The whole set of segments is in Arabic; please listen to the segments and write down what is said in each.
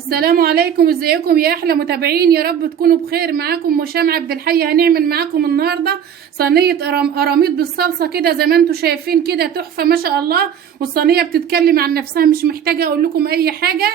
السلام عليكم، ازيكم يا احلى متابعين؟ يا رب تكونوا بخير. معاكم مشام عبد الحي. هنعمل معاكم النهارده صينيه قراميط بالصلصه كده زي ما انتم شايفين كده، تحفه ما شاء الله. والصينيه بتتكلم عن نفسها، مش محتاجه اقول لكم اي حاجه.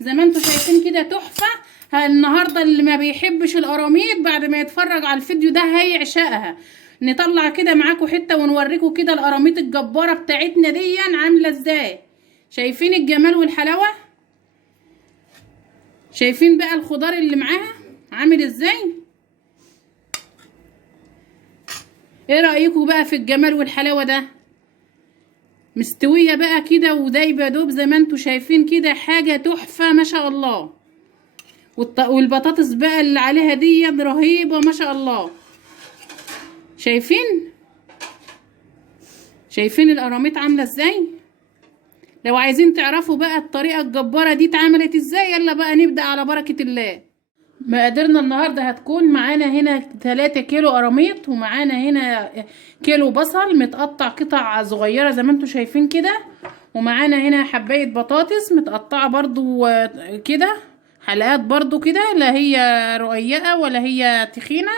زي ما انتم شايفين كده تحفه. النهارده اللي ما بيحبش القراميط بعد ما يتفرج على الفيديو ده هيعشقها. نطلع كده معاكم حته ونوريكم كده القراميط الجباره بتاعتنا دي عامله ازاي. شايفين الجمال والحلاوه؟ شايفين بقى الخضار اللي معاها عامل ازاي؟ ايه رأيكم بقى في الجمال والحلاوة ده؟ مستوية بقى كده ودايبة دوب زي ما انتوا شايفين كده، حاجة تحفة ما شاء الله. والبطاطس بقى اللي عليها دي رهيبة ما شاء الله. شايفين القراميط عاملة ازاي؟ لو عايزين تعرفوا بقى الطريقة الجبارة دي اتعملت ازاي، يلا بقى نبدأ على بركة الله. مقاديرنا النهاردة هتكون معانا هنا 3 كيلو قراميط، ومعانا هنا كيلو بصل متقطع قطع صغيرة زي ما انتوا شايفين كده، ومعانا هنا حباية بطاطس متقطعة برضو كده حلقات برضو كده، لا هي رقيقة ولا هي تخينة.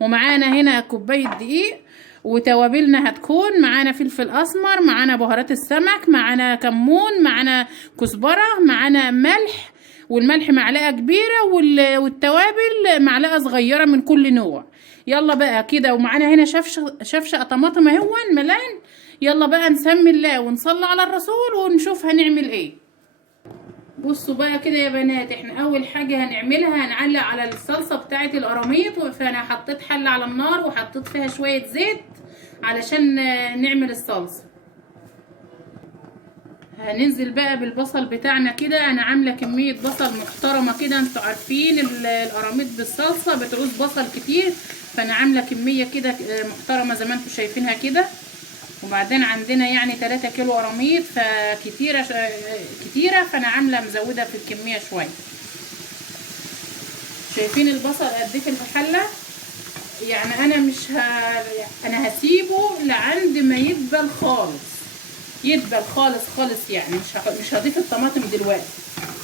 ومعانا هنا كوباية دقيق. وتوابلنا هتكون معانا فلفل اسمر، معانا بهارات السمك، معانا كمون، معانا كزبرة، معانا ملح، والملح معلقة كبيرة والتوابل معلقة صغيرة من كل نوع. يلا بقى كده. ومعانا هنا شفشق طماطم اهون ملان. يلا بقى نسمي الله ونصلي على الرسول ونشوف هنعمل ايه. بصوا بقى كده يا بنات، احنا اول حاجة هنعملها هنعلق على الصلصة بتاعة القراميط. فانا حطيت حلة على النار وحطيت فيها شوية زيت علشان نعمل الصلصة. هننزل بقى بالبصل بتاعنا كده. انا عامله كميه بصل محترمه كده، انتوا عارفين القراميط بالصلصه بتعوز بصل كتير، فانا عامله كميه كده محترمه زي ما انتوا شايفينها كده. وبعدين عندنا يعني 3 كيلو قراميط فكتيره كتيره، فانا عامله مزوده في الكميه شويه. شايفين البصل قد ايه في الحله؟ يعني انا هسيبه لعند ما يدبل خالص، يدبل خالص خالص. يعني مش هضيف الطماطم دلوقتي،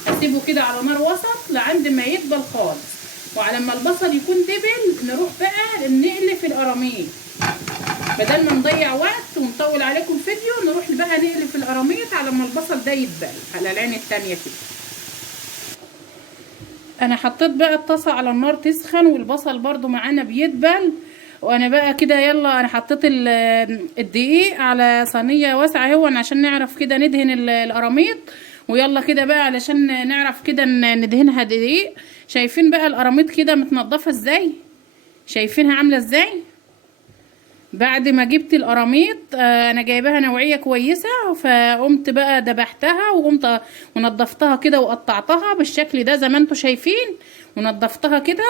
هسيبه كده على نار وسط لعند ما يدبل خالص. وعلى ما البصل يكون دبل نروح بقى نقلي في القراميط، بدل ما نضيع وقت ونطول عليكم الفيديو. نروح بقى نقلي في القراميط على ما البصل ده يدبل على العين التانية كده. انا حطيت بقى الطاسه على النار تسخن، والبصل برضو معانا بيدبل. وانا بقى كده يلا انا حطيت الدقيق على صينيه واسعه اهو عشان نعرف كده ندهن القراميط. ويلا كده بقى علشان نعرف كده ندهنها دقيق. شايفين بقى القراميط كده متنضفه ازاي؟ شايفينها عامله ازاي؟ بعد ما جبت القراميط انا جايباها نوعيه كويسه، فقمت بقى دبحتها وقمت ونضفتها كده وقطعتها بالشكل ده زي ما انتوا شايفين، ونضفتها كده.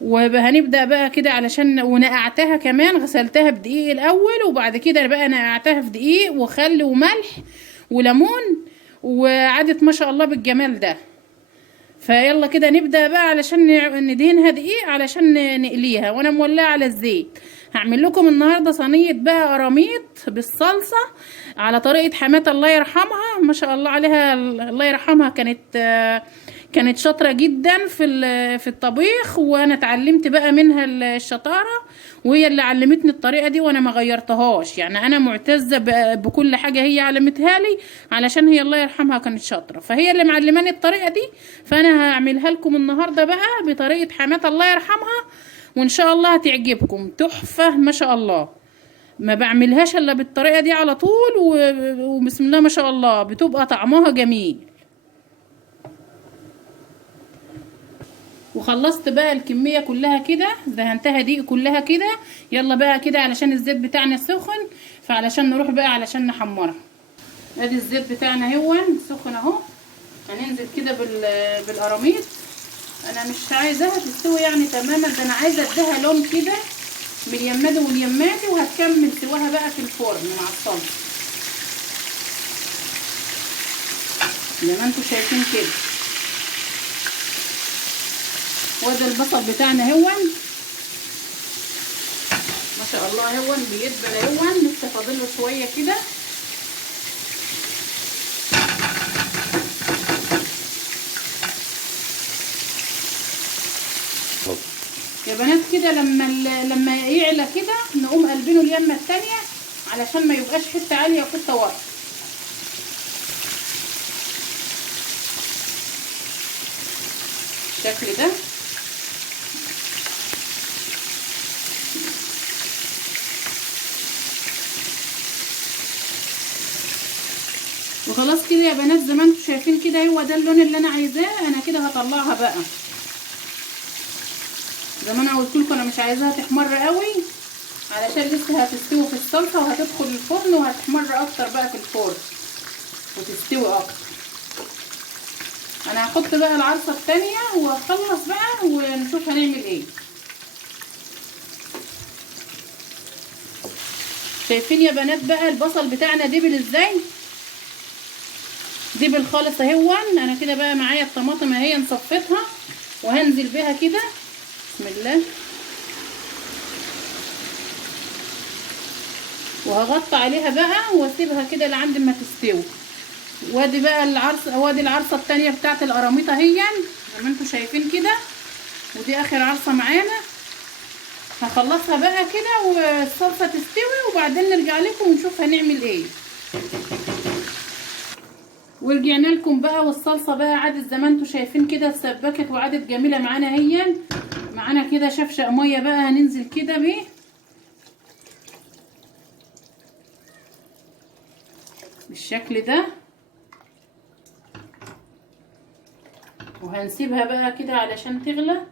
وهنبدأ بقى كده علشان ونقعتها كمان، غسلتها بدقيق الاول وبعد كده بقى نقعتها في دقيق وخل وملح وليمون، وعادت ما شاء الله بالجمال ده. فيلا كده نبدأ بقى علشان ندهنها دقيق علشان نقليها. وانا مولعه على الزيت. هعمل لكم النهارده صينيه بقى قراميط بالصلصه على طريقه حماتي الله يرحمها، ما شاء الله عليها الله يرحمها. كانت شاطره جدا في الطبيخ، وانا اتعلمت بقى منها الشطاره، وهي اللي علمتني الطريقه دي وانا ما غيرتهاش. يعني انا معتزه بكل حاجه هي علمتها لي، علشان هي الله يرحمها كانت شاطره، فهي اللي معلماني الطريقه دي. فانا هعملها لكم النهارده بقى بطريقه حماتي الله يرحمها، وان شاء الله هتعجبكم. تحفه ما شاء الله. ما بعملهاش الا بالطريقه دي على طول، وبسم الله ما شاء الله بتبقى طعمها جميل. وخلصت بقى الكميه كلها كده، دهنتها دي كلها كده. يلا بقى كده علشان الزيت بتاعنا سخن، فعلشان نروح بقى علشان نحمرها. ادي الزيت بتاعنا هو سخن اهو. هننزل كده بالقراميط. انا مش عايزاها تستوي يعني تماما، ده انا عايزه اديها لون كده من اليمادي واليمادي، وهتكمل سواها بقى في الفرن مع الصلصه زي ما انتوا شايفين كده. وده البصل بتاعنا هون ما شاء الله هون بيدبل هون، لسه فاضله شويه كده. يا بنات كده لما يعلى كده نقوم قلبينه اليمه التانيه علشان ما يبقاش حته عاليه وحته واطيه. بالشكل ده. وخلاص كده يا بنات زي ما انتم شايفين كده هو ده اللون اللي انا عايزاه. انا كده هطلعها بقى زي ما انا قلت لكم، انا مش عايزاها تحمر قوي علشان لسه هتستوي في الصلصه وهتدخل الفرن وهتحمر اكتر بقى في الفرن وتستوي اكتر. انا هحط بقى العصره التانيه واخلص بقى ونشوف هنعمل ايه. شايفين يا بنات بقى البصل بتاعنا دبل ازاي؟ دبل خالص اهون. انا كده بقى معايا الطماطم اهي نصفيتها وهنزل بيها كده. بسم الله. وهغطي عليها بقى واسيبها كده لعند ما تستوي. وادي بقى العرصه، وادي العرصه التانيه بتاعت القراميط اهي زي ما انتم شايفين كده. ودي اخر عرصه معانا. هخلصها بقى كده والصلصه تستوي وبعدين نرجع لكم ونشوف هنعمل ايه. ورجعنا لكم بقى والصلصه بقى عادت زي ما انتم شايفين كده اتسبكت وعادت جميله معانا اهي. معانا كده شفشق ميه بقى هننزل كده بيه بالشكل ده. وهنسيبها بقى كده علشان تغلى،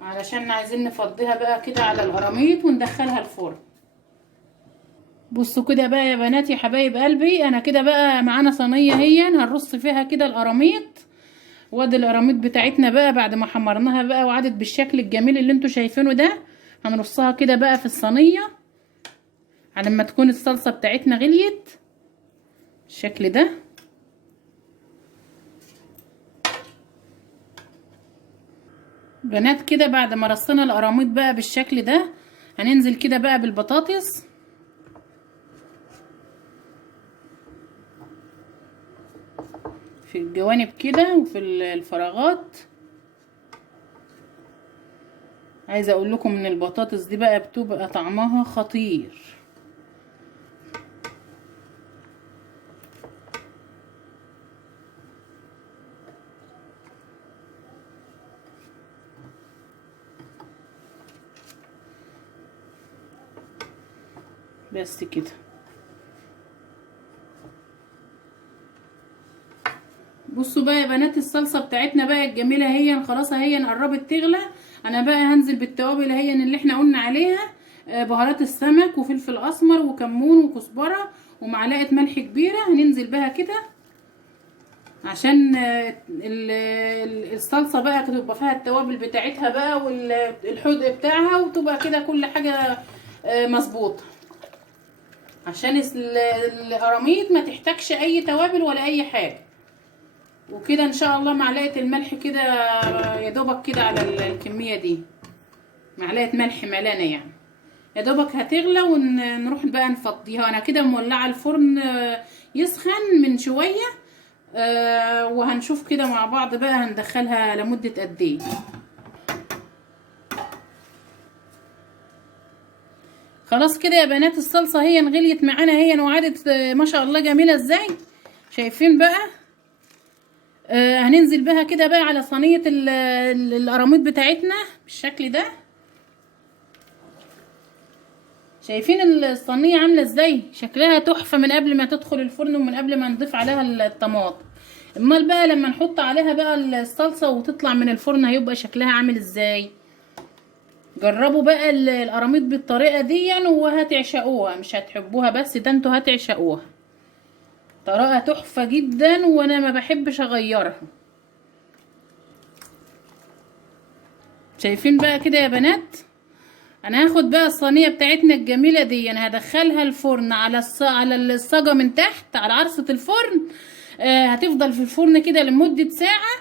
علشان عايزين نفضيها بقى كده على القراميط وندخلها الفرن. بصوا كده بقى يا بنات يا حبايب قلبي، انا كده بقى معانا صينيه اهي هنرص فيها كده القراميط. وادي القراميط بتاعتنا بقى بعد ما حمرناها بقى وعدت بالشكل الجميل اللي انتوا شايفينه ده. هنرصها كده بقى في الصينيه على ما تكون الصلصه بتاعتنا غليت بالشكل ده. بنات كده بعد ما رصينا القراميط بقى بالشكل ده هننزل كده بقى بالبطاطس في الجوانب كده وفي الفراغات. عايزه اقول لكم ان البطاطس دي بقى بتبقى طعمها خطير. بس كده. بصوا بقى يا بنات الصلصه بتاعتنا بقى الجميله هي خلاص اهي قربت تغلى. انا بقى هنزل بالتوابل اهي اللي احنا قلنا عليها، بهارات السمك وفلفل اسمر وكمون وكزبره ومعلقه ملح كبيره. هننزل بها كده عشان الصلصه بقى تبقى فيها التوابل بتاعتها بقى والحدق بتاعها وتبقى كده كل حاجه مظبوطه، عشان القراميط ما تحتاجش اي توابل ولا اي حاجه. وكده ان شاء الله معلقه الملح كده يا دوبك كده على الكميه دي، معلقه ملح ملانه يعني يا دوبك هتغلى ونروح بقى نفضيها. انا كده مولعه الفرن يسخن من شويه وهنشوف كده مع بعض بقى هندخلها لمده قد ايه. خلاص كده يا بنات الصلصه هي غليت معانا هي وعادت ما شاء الله جميله ازاي. شايفين بقى هننزل بها كده بقى على صينيه القراميط بتاعتنا بالشكل ده. شايفين الصينيه عامله ازاي؟ شكلها تحفه من قبل ما تدخل الفرن ومن قبل ما نضيف عليها الطماطم. امال بقى لما نحط عليها بقى الصلصه وتطلع من الفرن هيبقى شكلها عامل ازاي؟ جربوا بقى القراميط بالطريقه دي وهتعشقوها، مش هتحبوها بس ده انتوا هتعشقوها. طريقه تحفه جدا وانا ما بحبش اغيرها. شايفين بقى كده يا بنات؟ انا هاخد بقى الصينيه بتاعتنا الجميله دي انا هدخلها الفرن على الصاجه من تحت على عرصه الفرن. هتفضل في الفرن كده لمده ساعه،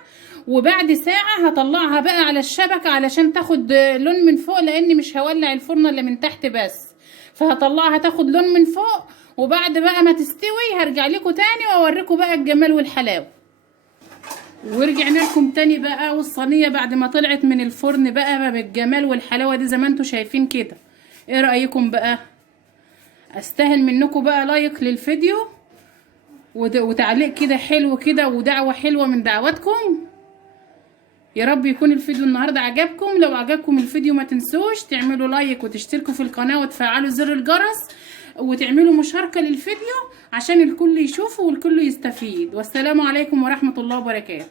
وبعد ساعه هطلعها بقى على الشبكه علشان تاخد لون من فوق، لاني مش هولع الفرن اللي من تحت بس، فهطلعها تاخد لون من فوق. وبعد بقى ما تستوي هرجع لكم تاني واوريكم بقى الجمال والحلاوه. ورجعنا لكم تاني بقى، والصينيه بعد ما طلعت من الفرن بقى بالجمال والحلاوه دي زي ما انتم شايفين كده. ايه رايكم بقى؟ استاهل منكم بقى لايك للفيديو وتعليق كده حلو كده ودعوه حلوه من دعواتكم. يا رب يكون الفيديو النهارده عجبكم. لو عجبكم الفيديو ما تنسوش تعملوا لايك وتشتركوا في القناه وتفعلوا زر الجرس وتعملوا مشاركه للفيديو عشان الكل يشوفه والكل يستفيد. والسلام عليكم ورحمه الله وبركاته.